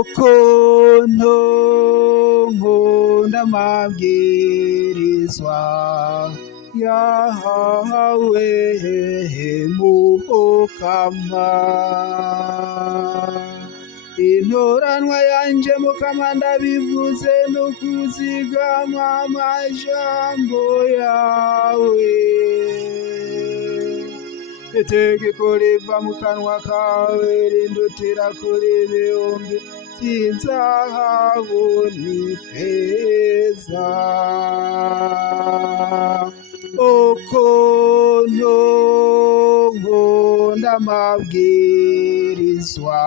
ukuntu nkunda amabwirizwa yahawe Mukama. Intoranwa yanje Mukama ndabivuze n'ukuzigama amajambo yawe. Itegeko riva mu kanwa kawe rindutira kuri ibihumbi by'inzahabu n'ifeza. Ukuntu nkunda amabwirizwa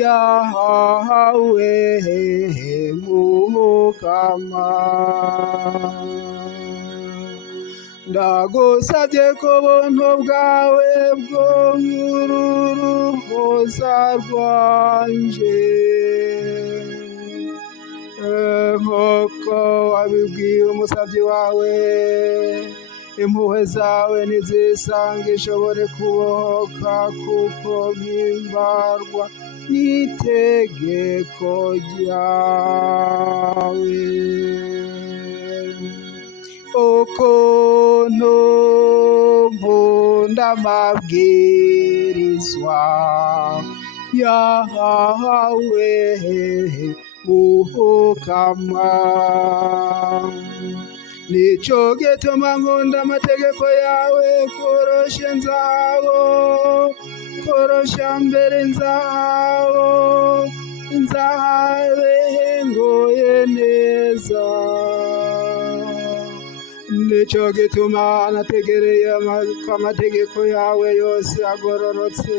yahawe Mukama. Ndagusabye ko buntu bwawe bwongururuhoza rwanje, nk'uko wabibwiye umusavyi wawe, impuhwe zawe nizisange ishobore kubohoka, kuko mpimbarwa n'itegeko ryawe. Ukuntu nkunda amabwirizwa yahawe Mukama. Nico gituma nkunda amategeko yawe kurusha inzahabu, kurusha mbere inzahabu ihinguye neza. Nico gituma nategereye amategeko yawe yose agororotse,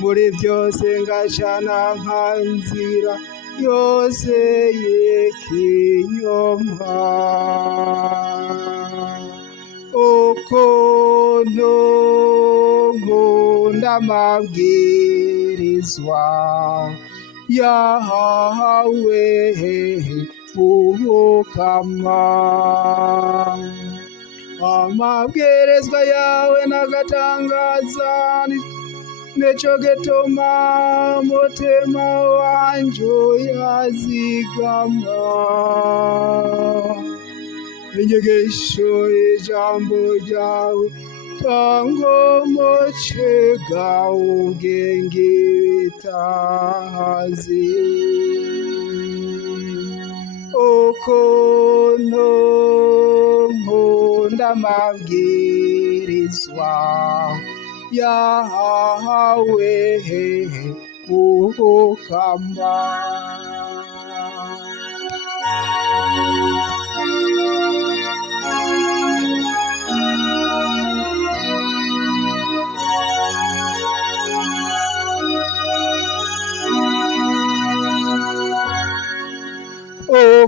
muri byose ngashana nka nzira yose y'ikinyoma. Ukuntu nkunda amabwirizwa yahawe Mukama. Amabwirizwa yawe nagatangaza, nico gituma umutima wanje uyazigama. Inyigisho y'ijambo ryawe tanga umucega ubwenge bitahazi. Ukuntu nkunda amabwirizwa yahawe Mukama.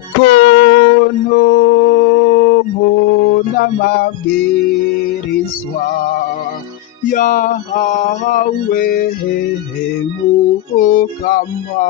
Ukuntu nkunda amabwirizwa yahawe Mukama.